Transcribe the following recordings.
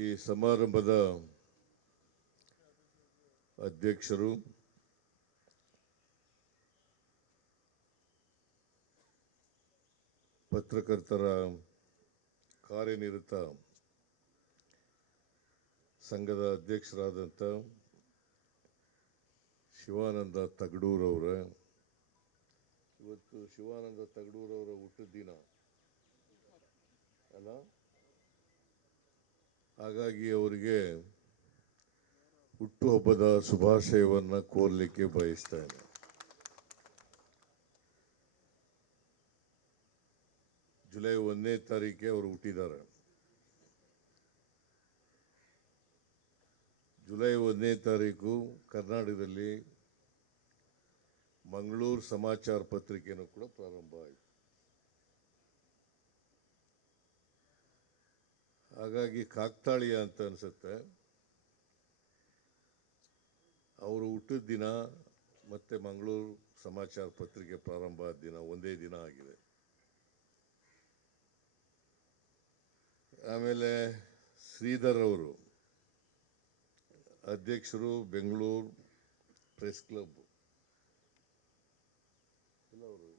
ಈ ಸಮಾರಂಭದ ಅಧ್ಯಕ್ಷರು ಪತ್ರಕರ್ತರ ಕಾರ್ಯನಿರತ ಸಂಘದ ಅಧ್ಯಕ್ಷರಾದಂಥ ಶಿವಾನಂದ ತಗಡೂರವರ ಇವತ್ತು ಶಿವಾನಂದ ತಗಡೂರವರ ಹುಟ್ಟಿದ ದಿನ. ಅಲ್ಲ? ಹಾಗಾಗಿ ಅವರಿಗೆ ಹುಟ್ಟುಹಬ್ಬದ ಶುಭಾಶಯವನ್ನು ಕೋರಲಿಕ್ಕೆ ಬಯಸ್ತೇನೆ ಜುಲೈ ಒಂದನೇ ತಾರೀಕೆ ಅವರು ಹುಟ್ಟಿದ್ದಾರೆ. ಜುಲೈ ಒಂದನೇ ತಾರೀಕು ಕರ್ನಾಟಕದಲ್ಲಿ ಮಂಗಳೂರು ಸಮಾಚಾರ ಪತ್ರಿಕೆಯನ್ನು ಕೂಡ ಪ್ರಾರಂಭ ಆಯಿತು. ಹಾಗಾಗಿ ಕಾಕ್ತಾಳೀಯ ಅಂತ ಅನಿಸುತ್ತೆ. ಅವರು ಹುಟ್ಟಿದ ದಿನ ಮತ್ತೆ ಮಂಗಳೂರು ಸಮಾಚಾರ ಪತ್ರಿಕೆ ಪ್ರಾರಂಭ ಆದ ದಿನ ಒಂದೇ ದಿನ ಆಗಿದೆ. ಆಮೇಲೆ ಶ್ರೀಧರ್ ಅವರು ಅಧ್ಯಕ್ಷರು ಬೆಂಗಳೂರು ಪ್ರೆಸ್ ಕ್ಲಬ್. ಅವರು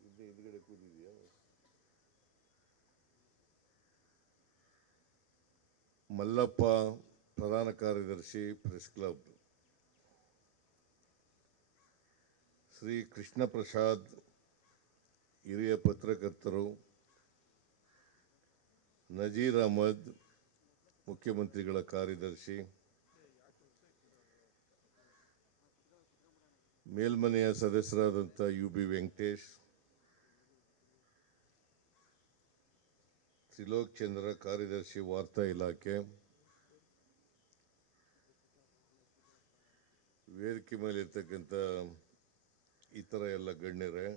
ಮಲ್ಲಪ್ಪ, ಪ್ರಧಾನ ಕಾರ್ಯದರ್ಶಿ, ಪ್ರೆಸ್ ಕ್ಲಬ್. ಶ್ರೀ ಕೃಷ್ಣ ಪ್ರಸಾದ್ ಹಿರಿಯ ಪತ್ರಕರ್ತರು, ನಜೀರ್ ಅಹಮದ್ ಮುಖ್ಯಮಂತ್ರಿಗಳ ಕಾರ್ಯದರ್ಶಿ, ಮೇಲ್ಮನೆಯ ಸದಸ್ಯರಾದಂಥ ಯು ಬಿ ವೆಂಕಟೇಶ್ ತ್ರಿಲೋಕ್ ಚಂದ್ರ ಕಾರ್ಯದರ್ಶಿ ವಾರ್ತಾ ಇಲಾಖೆ. ವೇದಿಕೆ ಮೇಲೆ ಇರ್ತಕ್ಕಂಥ ಇತರ ಎಲ್ಲ ಗಣ್ಯರೇ,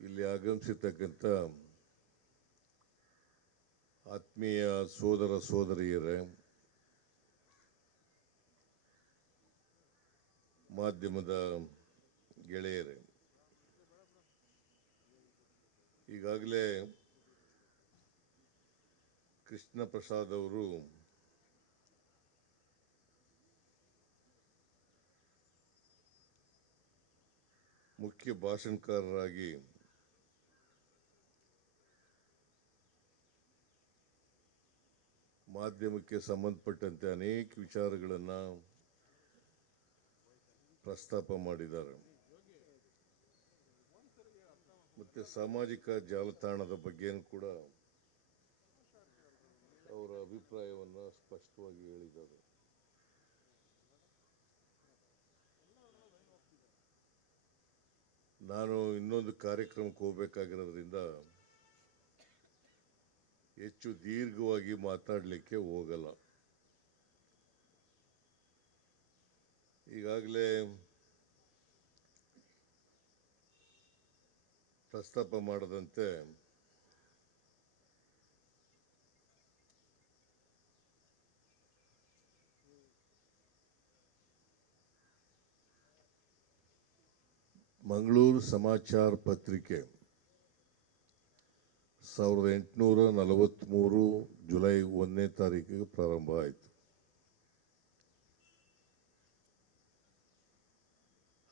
ಇಲ್ಲಿ ಆಗಮಿಸಿರ್ತಕ್ಕಂಥ ಆತ್ಮೀಯ ಸೋದರ ಸೋದರಿಯರೇ, ಮಾಧ್ಯಮದ ಗೆಳೆಯರೇ ಈಗಾಗಲೇ ಕೃಷ್ಣ ಪ್ರಸಾದ್ ಅವರು ಮುಖ್ಯ ಭಾಷಣಕಾರರಾಗಿ ಮಾಧ್ಯಮಕ್ಕೆ ಸಂಬಂಧಪಟ್ಟಂತೆ ಅನೇಕ ವಿಚಾರಗಳನ್ನು ಪ್ರಸ್ತಾಪ ಮಾಡಿದ್ದಾರೆ. ಮತ್ತೆ ಸಾಮಾಜಿಕ ಜಾಲತಾಣದ ಬಗ್ಗೆನೂ ಕೂಡ ಅವರ ಅಭಿಪ್ರಾಯವನ್ನು ಸ್ಪಷ್ಟವಾಗಿ ಹೇಳಿದ್ದಾರೆ. ನಾನು ಇನ್ನೊಂದು ಕಾರ್ಯಕ್ರಮಕ್ಕೆ ಹೋಗ್ಬೇಕಾಗಿರೋದ್ರಿಂದ ಹೆಚ್ಚು ದೀರ್ಘವಾಗಿ ಮಾತಾಡಲಿಕ್ಕೆ ಹೋಗಲ್ಲ. ಈಗಾಗಲೇ ಪ್ರಸ್ತಾಪ ಮಾಡದಂತೆ ಮಂಗಳೂರು ಸಮಾಚಾರ ಪತ್ರಿಕೆ ಸಾವಿರದ ಎಂಟುನೂರ ನಲವತ್ತ್ಮೂರು ಜುಲೈ ಒಂದನೇ ತಾರೀಕಿಗೆ ಪ್ರಾರಂಭ ಆಯಿತು.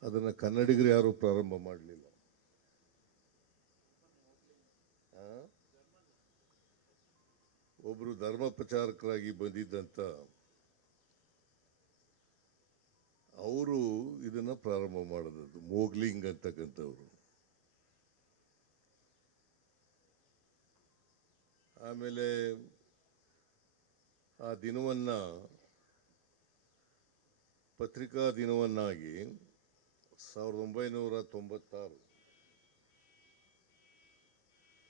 ಅದನ್ನು ಕನ್ನಡಿಗರು ಯಾರು ಪ್ರಾರಂಭ ಮಾಡಲಿಲ್ಲ. ಒಬ್ಬರು ಧರ್ಮ ಪ್ರಚಾರಕರಾಗಿ ಬಂದಿದ್ದಂಥ ಅವರು ಇದನ್ನ ಪ್ರಾರಂಭ ಮಾಡಿದದ್ದು, ಮೋಗ್ಲಿಂಗ್ ಅಂತಕ್ಕಂಥವ್ರು. ಆಮೇಲೆ ಆ ದಿನವನ್ನ, ಪತ್ರಿಕಾ ದಿನವನ್ನಾಗಿ ಸಾವಿರದ ಒಂಬೈನೂರ ತೊಂಬತ್ತಾರು,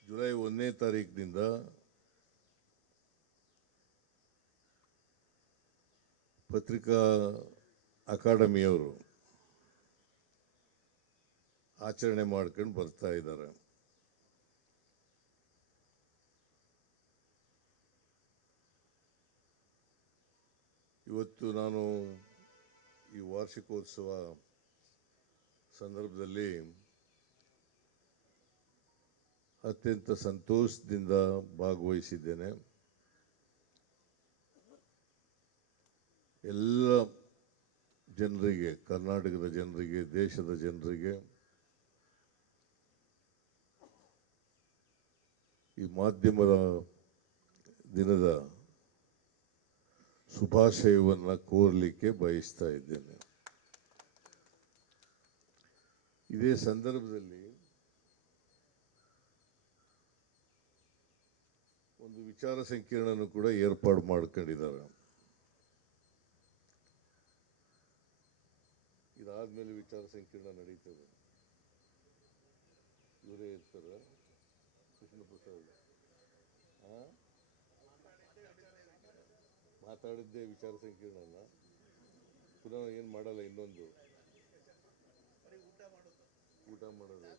ಜುಲೈ ಒಂದನೇ ತಾರೀಕಿನಿಂದ ಪತ್ರಿಕಾ ಅಕಾಡೆಮಿಯವರು ಆಚರಣೆ ಮಾಡ್ಕೊಂಡು ಬರ್ತಾ ಇದ್ದಾರೆ. ಇವತ್ತು ನಾನು ಈ ವಾರ್ಷಿಕೋತ್ಸವ ಸಂದರ್ಭದಲ್ಲಿ ಅತ್ಯಂತ ಸಂತೋಷದಿಂದ ಭಾಗವಹಿಸಿದ್ದೇನೆ. ಎಲ್ಲ ಜನರಿಗೆ, ಕರ್ನಾಟಕದ ಜನರಿಗೆ, ದೇಶದ ಜನರಿಗೆ ಈ ಮಾಧ್ಯಮದ ದಿನದ ಶುಭಾಶಯವನ್ನು ಕೋರಲಿಕ್ಕೆ ಬಯಸ್ತಾ ಇದ್ದೇನೆ. ಇದೇ ಸಂದರ್ಭದಲ್ಲಿ ಒಂದು ವಿಚಾರ ಸಂಕಿರಣನೂ ಕೂಡ ಏರ್ಪಾಡು ಮಾಡ್ಕೊಂಡಿದ್ದಾರೆ. ಇದಾದ್ಮೇಲೆ ವಿಚಾರ ಸಂಕಿರಣ ನಡೀತದೆ. ಇವರೇ ಇರ್ತಾರೆ. ಕೃಷ್ಣ ಪ್ರಸಾದ್? ಮಾತಾಡಿದ್ದೇ ವಿಚಾರ ಸಂಕಿರಣನ. ಪುನಃ ಏನು ಮಾಡಲ್ಲ ಇನ್ನೊಂದು. ಊಟ ಮಾಡೋದು.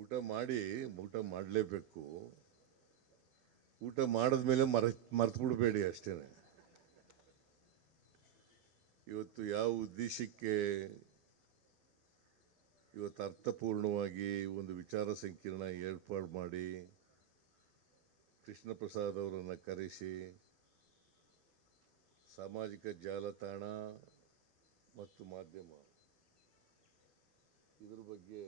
ಊಟ ಮಾಡಿ, ಊಟ ಮಾಡಲೇಬೇಕು. ಊಟ ಮಾಡಿದ್ಮೇಲೆ ಮರ ಮರ್ತು ಬಿಡಬೇಡಿ ಅಷ್ಟೇನೆ. ಇವತ್ತು ಯಾವ ಉದ್ದೇಶಕ್ಕೆ ಇವತ್ತು ಅರ್ಥಪೂರ್ಣವಾಗಿ ಒಂದು ವಿಚಾರ ಸಂಕಿರಣ ಏರ್ಪಾಡು ಮಾಡಿ ಕೃಷ್ಣ ಪ್ರಸಾದ್ ಅವರನ್ನು ಕರೆಸಿ ಸಾಮಾಜಿಕ ಜಾಲತಾಣ ಮತ್ತು ಮಾಧ್ಯಮ ಇದ್ರ ಬಗ್ಗೆ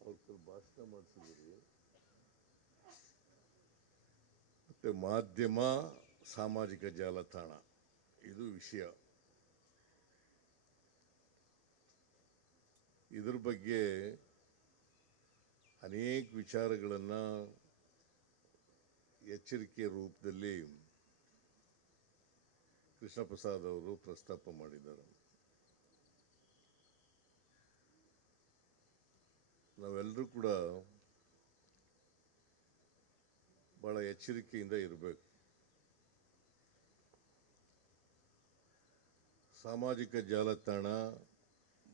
ಅವ್ರ ಭಾಷಣ ಮಾಡಿಸಿದ್ರಿ ಮತ್ತೆ ಮಾಧ್ಯಮ, ಸಾಮಾಜಿಕ ಜಾಲತಾಣ, ಇದು ವಿಷಯ. ಇದ್ರ ಬಗ್ಗೆ ಅನೇಕ ವಿಚಾರಗಳನ್ನು ಎಚ್ಚರಿಕೆ ರೂಪದಲ್ಲಿ ಕೃಷ್ಣ ಪ್ರಸಾದ್ ಅವರು ಪ್ರಸ್ತಾಪ ಮಾಡಿದ್ದಾರೆ. ನಾವೆಲ್ಲರೂ ಕೂಡ ಬಹಳ ಎಚ್ಚರಿಕೆಯಿಂದ ಇರಬೇಕು. ಸಾಮಾಜಿಕ ಜಾಲತಾಣ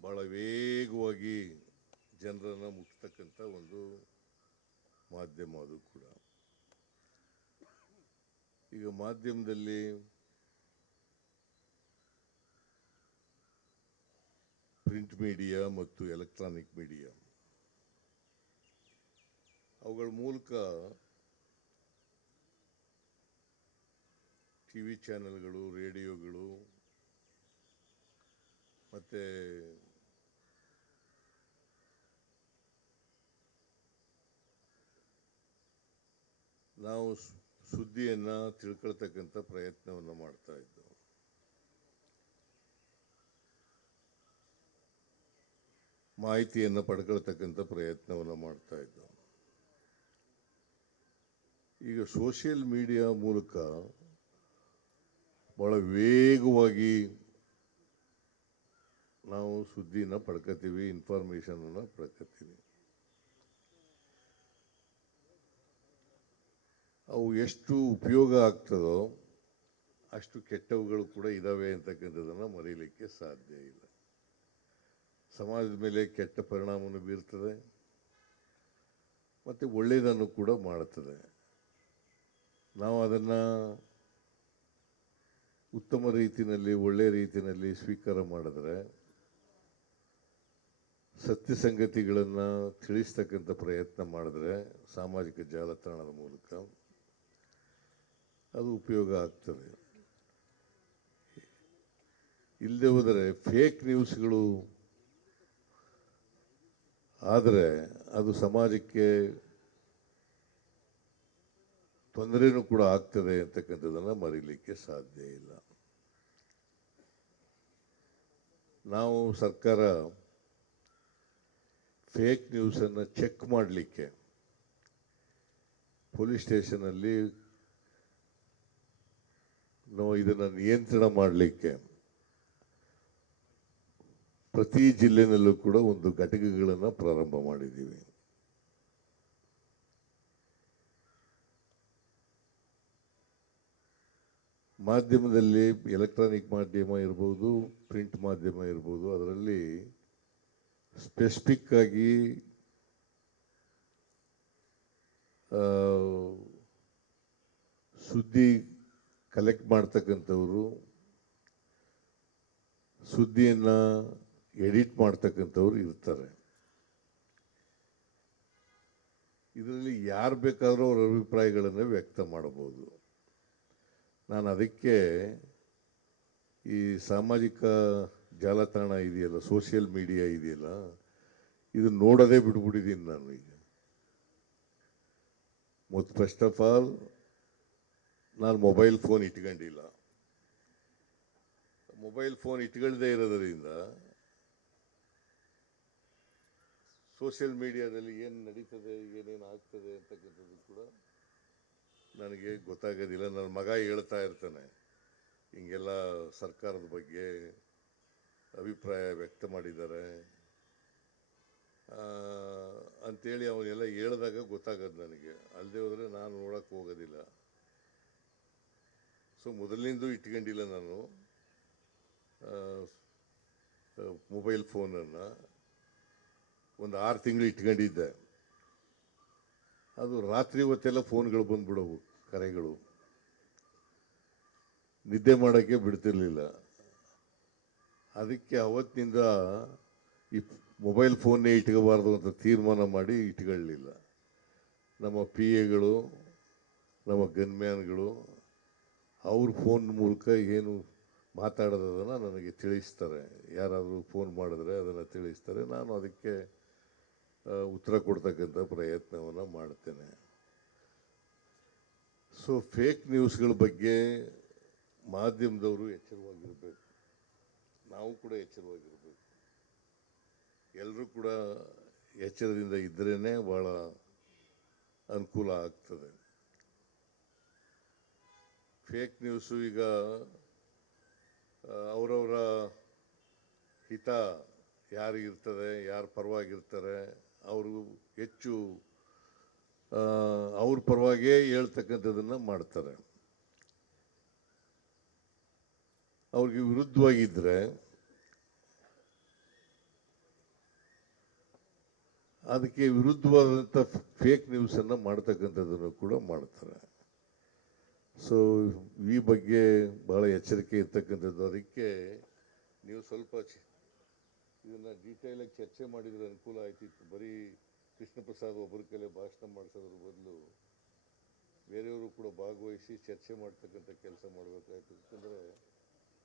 ಬಹಳ ವೇಗವಾಗಿ ಜನರನ್ನು ಮುಟ್ತಕ್ಕಂಥ ಒಂದು ಮಾಧ್ಯಮ ಅದು ಕೂಡ. ಈಗ ಮಾಧ್ಯಮದಲ್ಲಿ ಪ್ರಿಂಟ್ ಮೀಡಿಯಾ ಮತ್ತು ಎಲೆಕ್ಟ್ರಾನಿಕ್ ಮೀಡಿಯಾ, ಅವುಗಳ ಮೂಲಕ ಟಿ ವಿ ಚಾನೆಲ್ಗಳು, ರೇಡಿಯೋಗಳು, ಮತ್ತು ನಾವು ಸುದ್ದಿಯನ್ನು ತಿಳ್ಕೊಳ್ತಕ್ಕಂಥ ಪ್ರಯತ್ನವನ್ನು ಮಾಡ್ತಾ ಇದ್ದೆವು. ಮಾಹಿತಿಯನ್ನು ಪಡ್ಕೊಳ್ತಕ್ಕಂಥ ಪ್ರಯತ್ನವನ್ನು ಮಾಡ್ತಾ ಇದ್ದೆವು. ಈಗ ಸೋಷಿಯಲ್ ಮೀಡಿಯಾ ಮೂಲಕ ಬಹಳ ವೇಗವಾಗಿ ನಾವು ಸುದ್ದಿನ ಪಡ್ಕೋತೀವಿ, ಇನ್ಫಾರ್ಮೇಷನನ್ನು ಪಡ್ಕೋತೀವಿ. ಅವು ಎಷ್ಟು ಉಪಯೋಗ ಆಗ್ತದೋ ಅಷ್ಟು ಕೆಟ್ಟವುಗಳು ಕೂಡ ಇದ್ದಾವೆ ಅಂತಕ್ಕಂಥದ್ದನ್ನು ಮರೀಲಿಕ್ಕೆ ಸಾಧ್ಯ ಇಲ್ಲ. ಸಮಾಜದ ಮೇಲೆ ಕೆಟ್ಟ ಪರಿಣಾಮವನ್ನು ಬೀರ್ತದೆ. ಮತ್ತು ಒಳ್ಳೆಯದನ್ನು ಕೂಡ ಮಾಡುತ್ತದೆ. ನಾವು ಅದನ್ನು ಉತ್ತಮ ರೀತಿಯಲ್ಲಿ ಒಳ್ಳೆಯ ರೀತಿಯಲ್ಲಿ ಸ್ವೀಕಾರ ಮಾಡಿದ್ರೆ ಸತ್ಯ ಸಂಗತಿಗಳನ್ನು ತಿಳಿಸ್ತಕ್ಕಂಥ ಪ್ರಯತ್ನ ಮಾಡಿದ್ರೆ ಸಾಮಾಜಿಕ ಜಾಲತಾಣದ ಮೂಲಕ ಅದು ಉಪಯೋಗ ಆಗ್ತದೆ. ಇಲ್ಲದೆ ಹೋದರೆ ಫೇಕ್ ನ್ಯೂಸ್ಗಳು ಆದರೆ ಅದು ಸಮಾಜಕ್ಕೆ ತೊಂದರೆನೂ ಕೂಡ ಆಗ್ತದೆ ಅಂತಕ್ಕಂಥದ್ದನ್ನು ಮರೀಲಿಕ್ಕೆ ಸಾಧ್ಯ ಇಲ್ಲ. ನಾವು ಸರ್ಕಾರ ಫೇಕ್ ನ್ಯೂಸನ್ನು ಚೆಕ್ ಮಾಡಲಿಕ್ಕೆ ಪೊಲೀಸ್ ಸ್ಟೇಷನಲ್ಲಿ ನಾವು ಇದನ್ನು ನಿಯಂತ್ರಣ ಮಾಡಲಿಕ್ಕೆ ಪ್ರತಿ ಜಿಲ್ಲೆನಲ್ಲೂ ಕೂಡ ಒಂದು ಘಟಕಗಳನ್ನು ಪ್ರಾರಂಭ ಮಾಡಿದ್ದೀವಿ. ಮಾಧ್ಯಮದಲ್ಲಿ ಎಲೆಕ್ಟ್ರಾನಿಕ್ ಮಾಧ್ಯಮ ಇರ್ಬೋದು, ಪ್ರಿಂಟ್ ಮಾಧ್ಯಮ ಇರ್ಬೋದು, ಅದರಲ್ಲಿ ಸ್ಪೆಸಿಫಿಕ್ ಆಗಿ ಸುದ್ದಿ ಕಲೆಕ್ಟ್ ಮಾಡ್ತಕ್ಕಂಥವ್ರು, ಸುದ್ದಿಯನ್ನು ಎಡಿಟ್ ಮಾಡ್ತಕ್ಕಂಥವ್ರು ಇರ್ತಾರೆ. ಇದರಲ್ಲಿ ಯಾರು ಬೇಕಾದರೂ ಅವ್ರ ಅಭಿಪ್ರಾಯಗಳನ್ನು ವ್ಯಕ್ತ ಮಾಡಬಹುದು ನಾನು ಅದಕ್ಕೆ ಈ ಸಾಮಾಜಿಕ ಜಾಲತಾಣ ಇದೆಯಲ್ಲ ಸೋಷಿಯಲ್ ಮೀಡಿಯಾ ಇದೆಯಲ್ಲ ಇದು ನೋಡೋದೇ ಬಿಟ್ಬಿಟ್ಟಿದ್ದೀನಿ ನಾನು ಈಗ ಮತ್ತು ಫಸ್ಟ್ ಆಫ್ ಆಲ್ ನಾನು ಮೊಬೈಲ್ ಫೋನ್ ಇಟ್ಕೊಂಡಿಲ್ಲ. ಮೊಬೈಲ್ ಫೋನ್ ಇಟ್ಕೊಳ್ದೇ ಇರೋದರಿಂದ ಸೋಷಿಯಲ್ ಮೀಡಿಯಾದಲ್ಲಿ ಏನು ನಡೀತದೆ, ಏನೇನು ಆಗ್ತದೆ ಅಂತಕ್ಕಂಥದ್ದು ಕೂಡ ನನಗೆ ಗೊತ್ತಾಗೋದಿಲ್ಲ. ನನ್ನ ಮಗ ಹೇಳ್ತಾ ಇರ್ತಾನೆ, ಹಿಂಗೆಲ್ಲ ಸರ್ಕಾರದ ಬಗ್ಗೆ ಅಭಿಪ್ರಾಯ ವ್ಯಕ್ತ ಮಾಡಿದ್ದಾರೆ. ಅಂಥೇಳಿ ಅಂತೇಳಿ ಅವನ್ನೆಲ್ಲ ಹೇಳಿದಾಗ ಗೊತ್ತಾಗೋದು ನನಗೆ. ಅಲ್ಲದೆ ಹೋದರೆ ನಾನು ನೋಡೋಕ್ಕೆ ಹೋಗೋದಿಲ್ಲ. ಸೊ ಮೊದಲಿನಿಂದ ಇಟ್ಕೊಂಡಿಲ್ಲ ನಾನು. ಮೊಬೈಲ್ ಫೋನನ್ನು ಒಂದು ಆರು ತಿಂಗಳು ಇಟ್ಕೊಂಡಿದ್ದೆ. ಅದು ರಾತ್ರಿ ಹೊತ್ತೆಲ್ಲ ಫೋನ್ಗಳು ಬಂದ್ಬಿಡವು, ಕರೆಗಳು. ನಿದ್ದೆ ಮಾಡೋಕ್ಕೆ ಬಿಡ್ತಿರ್ಲಿಲ್ಲ. ಅದಕ್ಕೆ ಅವತ್ತಿನಿಂದ ಈ ಮೊಬೈಲ್ ಫೋನ್ನೇ ಇಟ್ಕೋಬಾರ್ದು ಅಂತ ತೀರ್ಮಾನ ಮಾಡಿ ಇಟ್ಕೊಳ್ಳಲಿಲ್ಲ ನಮ್ಮ ಪಿ ಎಗಳು ನಮ್ಮ ಗನ್ಮ್ಯಾನ್ಗಳು ಅವ್ರ ಫೋನ್ ಮೂಲಕ ಏನು ಮಾತಾಡೋದನ್ನು ನನಗೆ ತಿಳಿಸ್ತಾರೆ. ಯಾರಾದರೂ ಫೋನ್ ಮಾಡಿದ್ರೆ ಅದನ್ನು ತಿಳಿಸ್ತಾರೆ. ನಾನು ಅದಕ್ಕೆ ಉತ್ತರ ಕೊಡ್ತಕ್ಕಂಥ ಪ್ರಯತ್ನವನ್ನು ಮಾಡ್ತೇನೆ. ಸೊ ಫೇಕ್ ನ್ಯೂಸ್ಗಳ ಬಗ್ಗೆ ಮಾಧ್ಯಮದವರು ಎಚ್ಚರವಾಗಿರಬೇಕು. ನಾವು ಕೂಡ ಎಚ್ಚರವಾಗಿರಬೇಕು. ಎಲ್ಲರೂ ಕೂಡ ಎಚ್ಚರದಿಂದ ಇದ್ರೇ ಭಾಳ ಅನುಕೂಲ ಆಗ್ತದೆ. ಫೇಕ್ ನ್ಯೂಸು ಈಗ ಅವರವರ ಹಿತ ಯಾರಿಗಿರ್ತದೆ, ಯಾರು ಪರವಾಗಿರ್ತಾರೆ ಅವರು ಹೆಚ್ಚು ಅವ್ರ ಪರವಾಗಿಯೇ ಹೇಳ್ತಕ್ಕಂಥದ್ದನ್ನು ಮಾಡ್ತಾರೆ. ಅವ್ರಿಗೆ ವಿರುದ್ಧವಾಗಿದ್ದರೆ ಅದಕ್ಕೆ ವಿರುದ್ಧವಾದಂಥ ಫೇಕ್ ನ್ಯೂಸನ್ನು ಮಾಡ್ತಕ್ಕಂಥದ್ದನ್ನು ಕೂಡ ಮಾಡ್ತಾರೆ. ಸೊ ಈ ಬಗ್ಗೆ ಬಹಳ ಎಚ್ಚರಿಕೆ ಇರ್ತಕ್ಕಂಥದ್ದು. ಅದಕ್ಕೆ ನೀವು ಸ್ವಲ್ಪ ಇದನ್ನ ಡೀಟೇಲಾಗಿ ಚರ್ಚೆ ಮಾಡಿದ್ರೆ ಅನುಕೂಲ ಆಯ್ತಿತ್ತು. ಬರೀ ಕೃಷ್ಣ ಪ್ರಸಾದ್ ಒಬ್ಬರ ಕೈಲೆ ಭಾಷಣ ಮಾಡಿಸೋದ್ರ ಬದಲು ಬೇರೆಯವರು ಕೂಡ ಭಾಗವಹಿಸಿ ಚರ್ಚೆ ಮಾಡ್ತಕ್ಕಂಥ ಕೆಲಸ ಮಾಡಬೇಕಾಯ್ತು. ಯಾಕಂದರೆ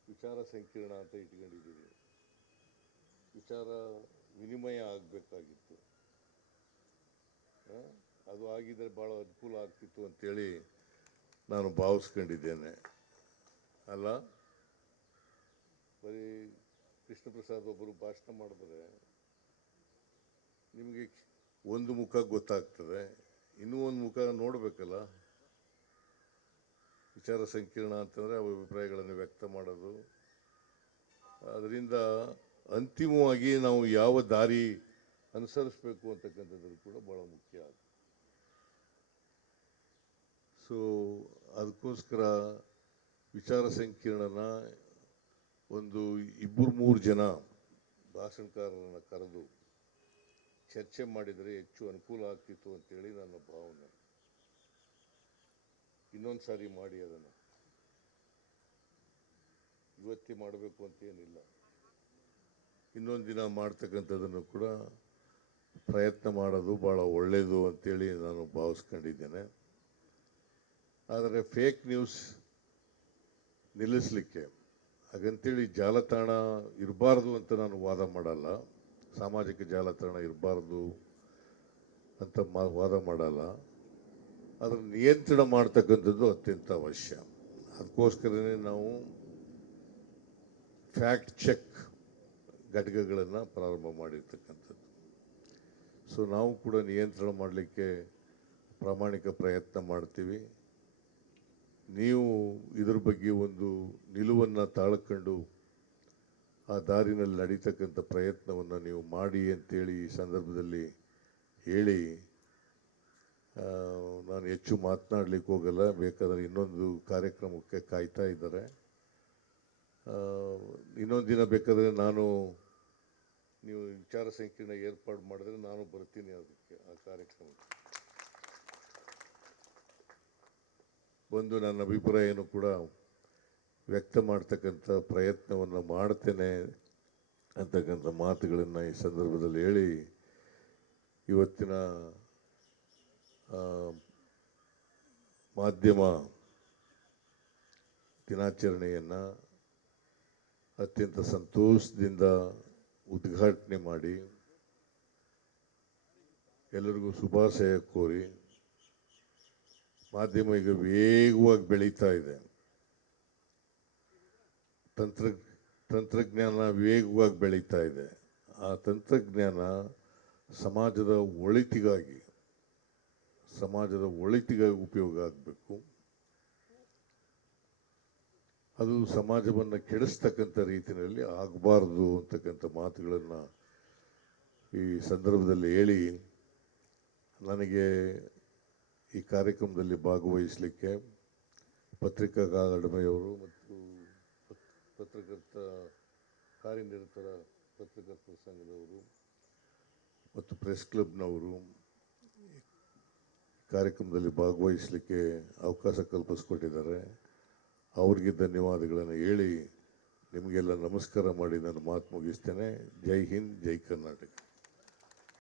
ವಿಚಾರ ಸಂಕೀರ್ಣ ಅಂತ ಇಟ್ಕೊಂಡಿದ್ದೀವಿ. ವಿಚಾರ ವಿನಿಮಯ ಆಗಬೇಕಾಗಿತ್ತು. ಅದು ಆಗಿದ್ರೆ ಭಾಳ ಅನುಕೂಲ ಆಗ್ತಿತ್ತು ಅಂತೇಳಿ ನಾನು ಭಾವಿಸ್ಕೊಂಡಿದ್ದೇನೆ. ಅಲ್ಲ? ಬರೀ ಕೃಷ್ಣ ಪ್ರಸಾದ್ ಒಬ್ಬರು ಭಾಷಣ ಮಾಡಿದ್ರೆ ನಿಮಗೆ ಒಂದು ಮುಖ ಗೊತ್ತಾಗ್ತದೆ, ಇನ್ನೂ ಒಂದು ಮುಖ ನೋಡಬೇಕಲ್ಲ? ವಿಚಾರ ಸಂಕೀರ್ಣ ಅಂತಂದರೆ ಅವ ಅಭಿಪ್ರಾಯಗಳನ್ನು ವ್ಯಕ್ತ ಮಾಡೋದು. ಅದರಿಂದ ಅಂತಿಮವಾಗಿ ನಾವು ಯಾವ ದಾರಿ ಅನುಸರಿಸಬೇಕು ಅಂತಕ್ಕಂಥದ್ದು ಕೂಡ ಭಾಳ ಮುಖ್ಯ ಆಗುತ್ತೆ ಸೊ ಅದಕ್ಕೋಸ್ಕರ ವಿಚಾರ ಸಂಕಿರಣನ ಒಂದು ಇಬ್ಬರು ಮೂರು ಜನ ಭಾಷಣಕಾರರನ್ನು ಕರೆದು ಚರ್ಚೆ ಮಾಡಿದರೆ ಹೆಚ್ಚು ಅನುಕೂಲ ಆಗ್ತಿತ್ತು ಅಂತೇಳಿ ನನ್ನ ಭಾವನೆ. ಇನ್ನೊಂದು ಸಾರಿ ಮಾಡಿ ಅದನ್ನು. ಇವತ್ತೇ ಮಾಡಬೇಕು ಅಂತೇನಿಲ್ಲ ಇನ್ನೊಂದು ದಿನ ಮಾಡ್ತಕ್ಕಂಥದ್ದನ್ನು ಕೂಡ ಪ್ರಯತ್ನ ಮಾಡೋದು ಭಾಳ ಒಳ್ಳೆಯದು ಅಂತೇಳಿ ನಾನು ಭಾವಿಸ್ಕೊಂಡಿದ್ದೇನೆ. ಆದರೆ ಫೇಕ್ ನ್ಯೂಸ್ ನಿಲ್ಲಿಸಲಿಕ್ಕೆ ಹಾಗಂತೇಳಿ ಜಾಲತಾಣ ಇರಬಾರ್ದು ಅಂತ ನಾನು ವಾದ ಮಾಡಲ್ಲ, ಸಾಮಾಜಿಕ ಜಾಲತಾಣ ಇರಬಾರ್ದು ಅಂತ ಮಾ ವಾದ ಮಾಡಲ್ಲ. ಅದರ ನಿಯಂತ್ರಣ ಮಾಡ್ತಕ್ಕಂಥದ್ದು ಅತ್ಯಂತ ಅವಶ್ಯ. ಅದಕ್ಕೋಸ್ಕರನೇ ನಾವು ಫ್ಯಾಕ್ಟ್ ಚೆಕ್ ಘಟಕಗಳನ್ನು ಪ್ರಾರಂಭ ಮಾಡಿರ್ತಕ್ಕಂಥದ್ದು. ಸೊ ನಾವು ಕೂಡ ನಿಯಂತ್ರಣ ಮಾಡಲಿಕ್ಕೆ ಪ್ರಾಮಾಣಿಕ ಪ್ರಯತ್ನ ಮಾಡ್ತೀವಿ. ನೀವು ಇದ್ರ ಬಗ್ಗೆ ಒಂದು ನಿಲುವನ್ನು ತಾಳ್ಕೊಂಡು ಆ ದಾರಿನಲ್ಲಿ ನಡೀತಕ್ಕಂಥ ಪ್ರಯತ್ನವನ್ನು ನೀವು ಮಾಡಿ ಅಂತೇಳಿ ಈ ಸಂದರ್ಭದಲ್ಲಿ ಹೇಳಿ ನಾನು ಹೆಚ್ಚು ಮಾತನಾಡಲಿಕ್ಕೆ ಹೋಗಲ್ಲ, ಬೇಕಾದರೆ ಇನ್ನೊಂದು ಕಾರ್ಯಕ್ರಮಕ್ಕೆ ಕಾಯ್ತಾ ಇದ್ದಾರೆ. ಇನ್ನೊಂದು ದಿನ ಬೇಕಾದರೆ ನಾನು ನೀವು ವಿಚಾರ ಸಂಕಿರಣ ಏರ್ಪಾಡು ಮಾಡಿದ್ರೆ ನಾನು ಬರ್ತೀನಿ ಅದಕ್ಕೆ, ಆ ಕಾರ್ಯಕ್ರಮಕ್ಕೆ. ಬಂದು ನನ್ನ ಅಭಿಪ್ರಾಯವನ್ನು ಕೂಡ ವ್ಯಕ್ತ ಮಾಡ್ತಕ್ಕಂಥ ಪ್ರಯತ್ನವನ್ನು ಮಾಡ್ತೇನೆ ಅಂತಕ್ಕಂಥ ಮಾತುಗಳನ್ನು ಈ ಸಂದರ್ಭದಲ್ಲಿ ಹೇಳಿ ಇವತ್ತಿನ ಮಾಧ್ಯಮ ದಿನಾಚರಣೆಯನ್ನು ಅತ್ಯಂತ ಸಂತೋಷದಿಂದ ಉದ್ಘಾಟನೆ ಮಾಡಿ ಎಲ್ಲರಿಗೂ ಶುಭಾಶಯ ಕೋರಿ ಮಾಧ್ಯಮ ಈಗ ವೇಗವಾಗಿ ಬೆಳೀತಾ ಇದೆ. ತಂತ್ರ, ತಂತ್ರಜ್ಞಾನ ವೇಗವಾಗಿ ಬೆಳೀತಾ ಇದೆ. ಆ ತಂತ್ರಜ್ಞಾನ ಸಮಾಜದ ಒಳಿತಿಗಾಗಿ ಸಮಾಜದ ಒಳಿತಿಗಾಗಿ ಉಪಯೋಗ ಆಗಬೇಕು. ಅದು ಸಮಾಜವನ್ನು ಕೆಡಿಸ್ತಕ್ಕಂಥ ರೀತಿಯಲ್ಲಿ ಆಗಬಾರ್ದು ಅಂತಕ್ಕಂಥ ಮಾತುಗಳನ್ನು ಈ ಸಂದರ್ಭದಲ್ಲಿ ಹೇಳಿ, ನನಗೆ ಈ ಕಾರ್ಯಕ್ರಮದಲ್ಲಿ ಭಾಗವಹಿಸಲಿಕ್ಕೆ ಪತ್ರಿಕಾ ಕಾಗಡಮೆಯವರು ಮತ್ತು ಪತ್- ಪತ್ರಕರ್ತ ಕಾರ್ಯನಿರತರ ಪತ್ರಕರ್ತರ ಸಂಘದವರು ಮತ್ತು ಪ್ರೆಸ್ ಕ್ಲಬ್ನವರು ಕಾರ್ಯಕ್ರಮದಲ್ಲಿ ಭಾಗವಹಿಸಲಿಕ್ಕೆ ಅವಕಾಶ ಕಲ್ಪಿಸ್ಕೊಟ್ಟಿದ್ದಾರೆ. ಅವರಿಗೆ ಧನ್ಯವಾದಗಳನ್ನು ಹೇಳಿ ನಿಮಗೆಲ್ಲ ನಮಸ್ಕಾರ ಮಾಡಿ ನಾನು ಮಾತು ಮುಗಿಸ್ತೇನೆ. ಜೈ ಹಿಂದ್, ಜೈ ಕರ್ನಾಟಕ.